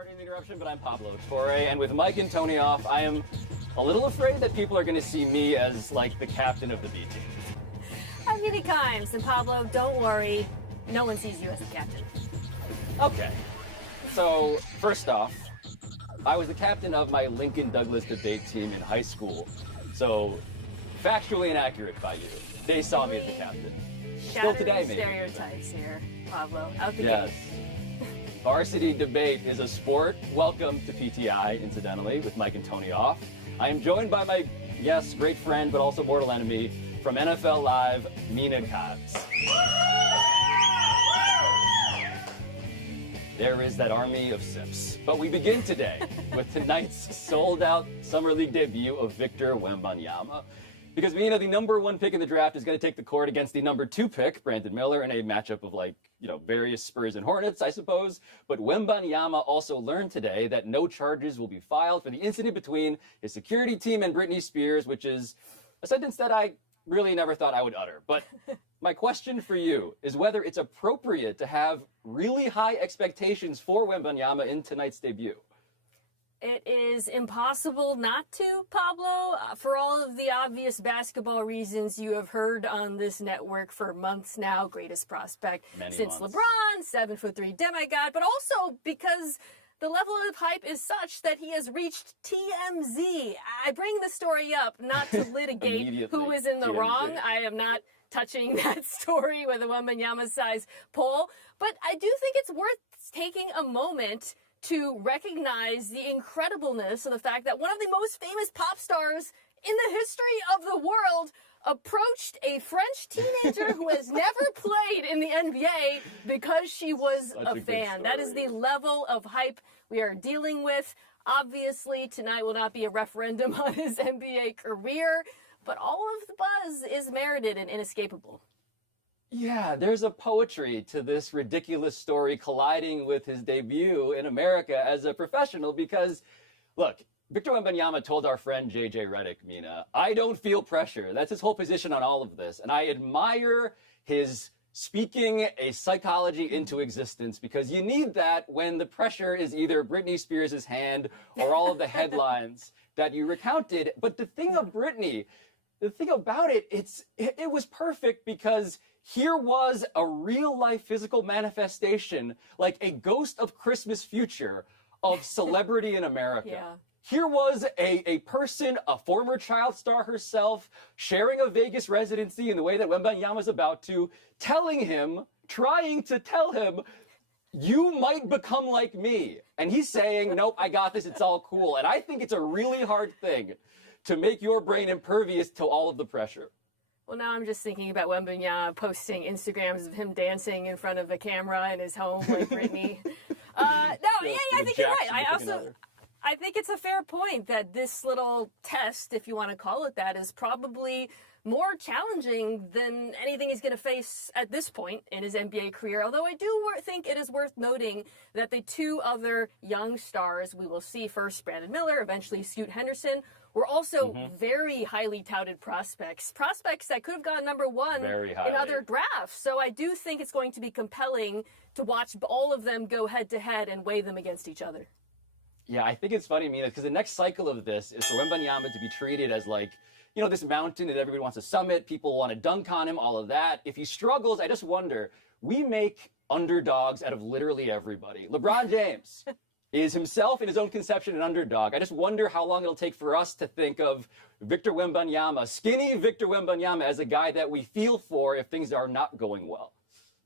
Pardon the interruption, but I'm Pablo Torre, and with Mike and Tony off, I am a little afraid that people are going to see me as, like, the captain of the B team. I'm Mini Kimes, and Pablo, don't worry, no one sees you as the captain. Okay, so first off, I was the captain of my Lincoln Douglas debate team in high school, so factually inaccurate by you. They saw me as the captain. Still today, maybe. Stereotypes here, Pablo. Out the Yes. gate. Varsity debate is a sport. Welcome to PTI, incidentally, with Mike and Tony off. I am joined by my, yes, great friend, but also mortal enemy, from NFL Live, Mina Kimes. There is that army of simps. But we begin today with tonight's sold-out Summer League debut of Victor Wembanyama. Because, Mina, the number one pick in the draft is going to take the court against the number two pick, Brandon Miller, in a matchup of, various Spurs and Hornets, I suppose. But Wembanyama also learned today that no charges will be filed for the incident between his security team and Britney Spears, which is a sentence that I really never thought I would utter. But my question for you is whether it's appropriate to have really high expectations for Wembanyama in tonight's debut. It is impossible not to, Pablo, for all of the obvious basketball reasons you have heard on this network for months now. Greatest prospect since months. LeBron, 7'3" demigod, but also because the level of hype is such that he has reached TMZ. I bring the story up not to litigate who is in the wrong. I am not touching that story with a Wembanyama-size poll, but I do think it's worth taking a moment to recognize the incredibleness of the fact that one of the most famous pop stars in the history of the world approached a French teenager who has never played in the NBA because she was a fan. That is the level of hype we are dealing with. Obviously, tonight will not be a referendum on his NBA career, but all of the buzz is merited and inescapable. Yeah, there's a poetry to this ridiculous story colliding with his debut in America as a professional because, look, Victor Wembanyama told our friend JJ Redick, Mina, I don't feel pressure. That's his whole position on all of this. And I admire his speaking a psychology into existence because you need that when the pressure is either Britney Spears' hand or all of the headlines that you recounted. But the thing about it, it was perfect because here was a real-life physical manifestation, like a ghost of Christmas future of celebrity in America. Yeah. Here was a person, a former child star herself, sharing a Vegas residency in the way that Wembanyama's about to, trying to tell him, you might become like me. And he's saying, nope, I got this, it's all cool. And I think it's a really hard thing to make your brain impervious to all of the pressure. Well, now I'm just thinking about Wembanyama posting Instagrams of him dancing in front of a camera in his home like Britney. I think you're right. I think it's a fair point that this little test, if you want to call it that, is probably more challenging than anything he's going to face at this point in his NBA career. Although I do think it is worth noting that the two other young stars we will see, first Brandon Miller, eventually Scoot Henderson, were also very highly touted prospects that could have gone number one in other drafts. So I do think it's going to be compelling to watch all of them go head-to-head and weigh them against each other. Yeah, I think it's funny, Mina, because the next cycle of this is for Wembanyama to be treated as this mountain that everybody wants to summit, people want to dunk on him, all of that. If he struggles, I just wonder, we make underdogs out of literally everybody. LeBron James is himself in his own conception an underdog. I just wonder how long it'll take for us to think of Victor Wembanyama, skinny Victor Wembanyama, as a guy that we feel for if things are not going well.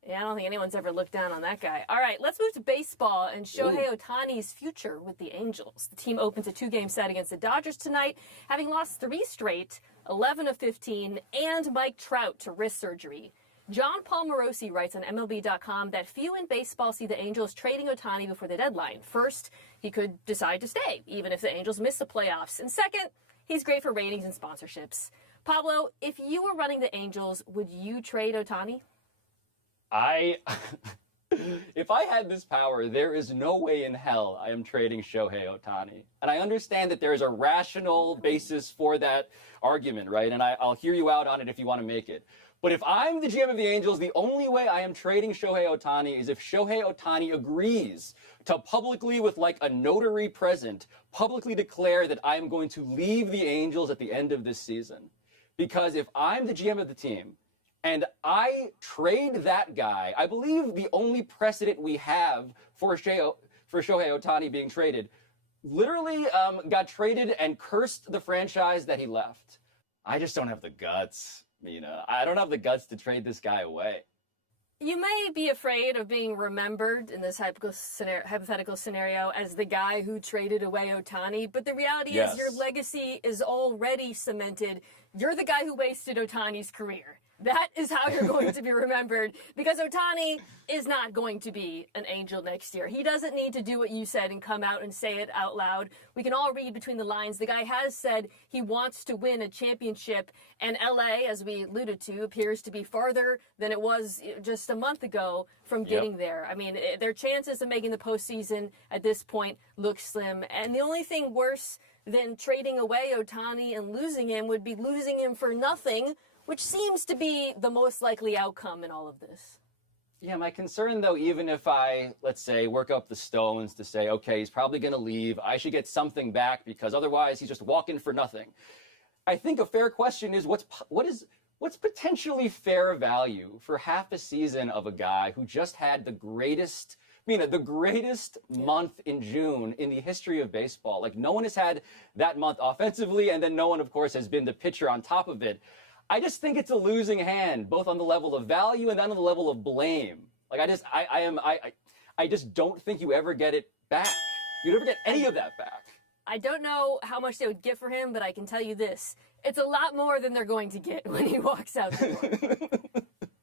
Yeah, I don't think anyone's ever looked down on that guy. All right, let's move to baseball and Shohei Ohtani's future with the Angels. The team opens a 2-game set against the Dodgers tonight, having lost 3 straight, 11 of 15, and Mike Trout to wrist surgery. John Paul Morosi writes on MLB.com that few in baseball see the Angels trading Ohtani before the deadline. First, he could decide to stay, even if the Angels miss the playoffs. And second, he's great for ratings and sponsorships. Pablo, if you were running the Angels, would you trade Ohtani? If I had this power, there is no way in hell I am trading Shohei Ohtani. And I understand that there is a rational basis for that argument, right? And I'll hear you out on it if you want to make it. But if I'm the GM of the Angels, the only way I am trading Shohei Ohtani is if Shohei Ohtani agrees to publicly, with like a notary present, publicly declare that I am going to leave the Angels at the end of this season. Because if I'm the GM of the team and I trade that guy, I believe the only precedent we have for Shohei Ohtani being traded literally got traded and cursed the franchise that he left. I just don't have the guts, Mina. I don't have the guts to trade this guy away. You may be afraid of being remembered in this hypothetical scenario as the guy who traded away Ohtani, but the reality is your legacy is already cemented. You're the guy who wasted Ohtani's career. That is how you're going to be remembered, because Ohtani is not going to be an Angel next year. He doesn't need to do what you said and come out and say it out loud. We can all read between the lines. The guy has said he wants to win a championship, and LA, as we alluded to, appears to be farther than it was just a month ago from getting there. I mean, their chances of making the postseason at this point look slim, and the only thing worse than trading away Ohtani and losing him would be losing him for nothing, which seems to be the most likely outcome in all of this. Yeah, my concern, though, even if I, let's say, work up the stones to say, okay, he's probably going to leave, I should get something back because otherwise he's just walking for nothing. I think a fair question is what's potentially fair value for half a season of a guy who just had the greatest month in June in the history of baseball. Like, no one has had that month offensively, and then no one, of course, has been the pitcher on top of it. I just think it's a losing hand, both on the level of value and then on the level of blame. Like, I just don't think you ever get it back. You never get any of that back. I don't know how much they would get for him, but I can tell you this. It's a lot more than they're going to get when he walks out the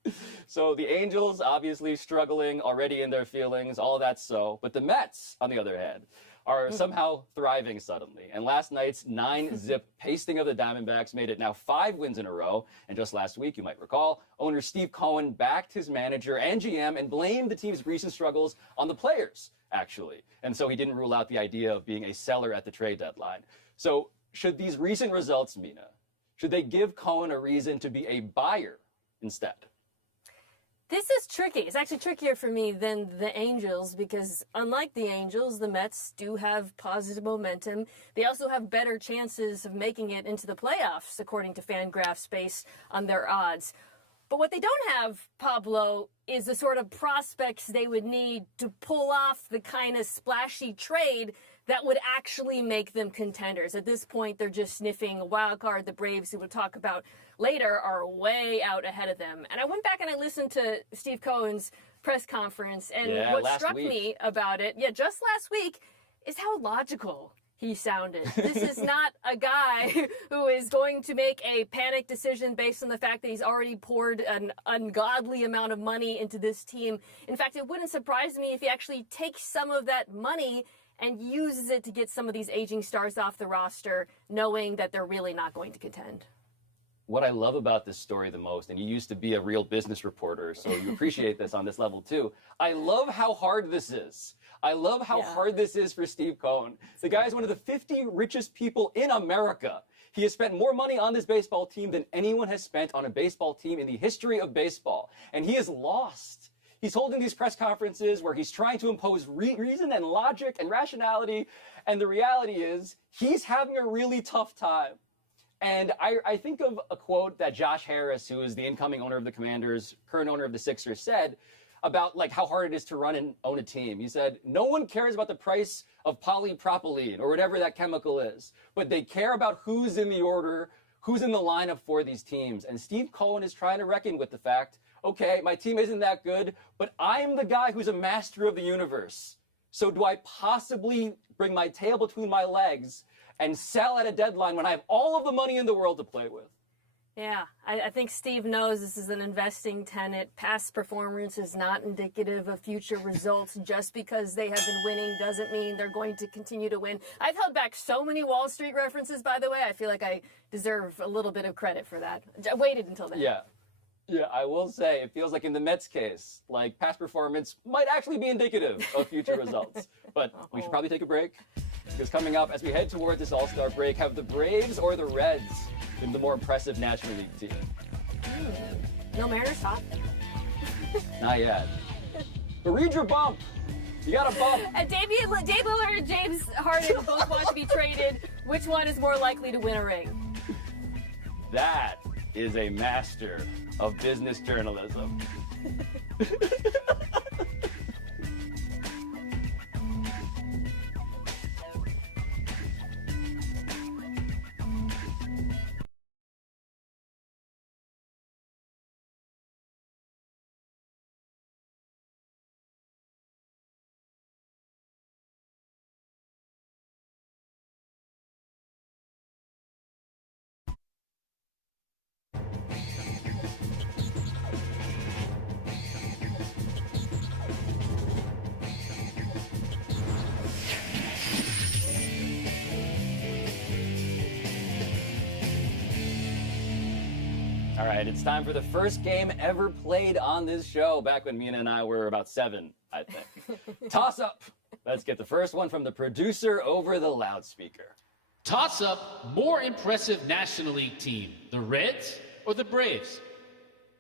door. So the Angels obviously struggling already in their feelings, all that's so. But the Mets, on the other hand, are somehow thriving suddenly. And last night's 9-zip pasting of the Diamondbacks made it now 5 wins in a row. And just last week, you might recall, owner Steve Cohen backed his manager and GM and blamed the team's recent struggles on the players, actually. And so he didn't rule out the idea of being a seller at the trade deadline. So should these recent results, Mina, should they give Cohen a reason to be a buyer instead? This is tricky. It's actually trickier for me than the Angels because unlike the Angels, the Mets do have positive momentum. They also have better chances of making it into the playoffs, according to Fangraphs, based on their odds. But what they don't have, Pablo, is the sort of prospects they would need to pull off the kind of splashy trade that would actually make them contenders. At this point, they're just sniffing a wild card. The Braves, who we'll talk about later, are way out ahead of them. And I went back and I listened to Steve Cohen's press conference, and what struck me about it, just last week, is how logical he sounded. This is not a guy who is going to make a panic decision based on the fact that he's already poured an ungodly amount of money into this team. In fact, it wouldn't surprise me if he actually takes some of that money and uses it to get some of these aging stars off the roster, knowing that they're really not going to contend. What I love about this story the most, and you used to be a real business reporter, so you appreciate this on this level too. I love how hard this is. I love how hard this is for Steve Cohen. The guy is one of the 50 richest people in America. He has spent more money on this baseball team than anyone has spent on a baseball team in the history of baseball. And he is lost. He's holding these press conferences where he's trying to impose reason and logic and rationality. And the reality is he's having a really tough time. And I think of a quote that Josh Harris, who is the incoming owner of the Commanders, current owner of the Sixers, said about like how hard it is to run and own a team. He said, no one cares about the price of polypropylene or whatever that chemical is, but they care about who's in the order, who's in the lineup for these teams. And Steve Cohen is trying to reckon with the fact, okay, my team isn't that good, but I'm the guy who's a master of the universe. So do I possibly bring my tail between my legs and sell at a deadline when I have all of the money in the world to play with? Yeah, I think Steve knows this is an investing tenet. Past performance is not indicative of future results. Just because they have been winning doesn't mean they're going to continue to win. I've held back so many Wall Street references, by the way. I feel like I deserve a little bit of credit for that. I waited until then. Yeah, I will say, it feels like in the Mets case, like past performance might actually be indicative of future results. But we should probably take a break, because coming up as we head toward this All-Star break, have the Braves or the Reds been the more impressive National League team? No Mariners talk? Not yet. But read your bump. You got a bump. And Dave Lillard and James Harden both want to be traded. Which one is more likely to win a ring? That is a master of business journalism. All right, it's time for the first game ever played on this show, back when Mina and I were about 7, I think. Toss up. Let's get the first one from the producer over the loudspeaker. Toss up, more impressive National League team, the Reds or the Braves?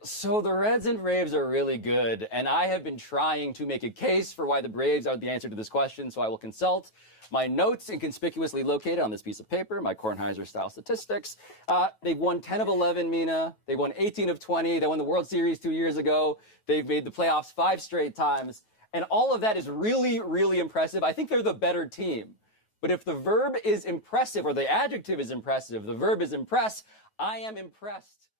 So the Reds and Braves are really good, and I have been trying to make a case for why the Braves are the answer to this question, so I will consult my notes inconspicuously located on this piece of paper, my Kornheiser-style statistics. They've won 10 of 11, Mina. They won 18 of 20. They won the World Series 2 years ago. They've made the playoffs 5 straight times, and all of that is really, really impressive. I think they're the better team. But if the verb is impressive, or the adjective is impressive, the verb is impress, I am impressed.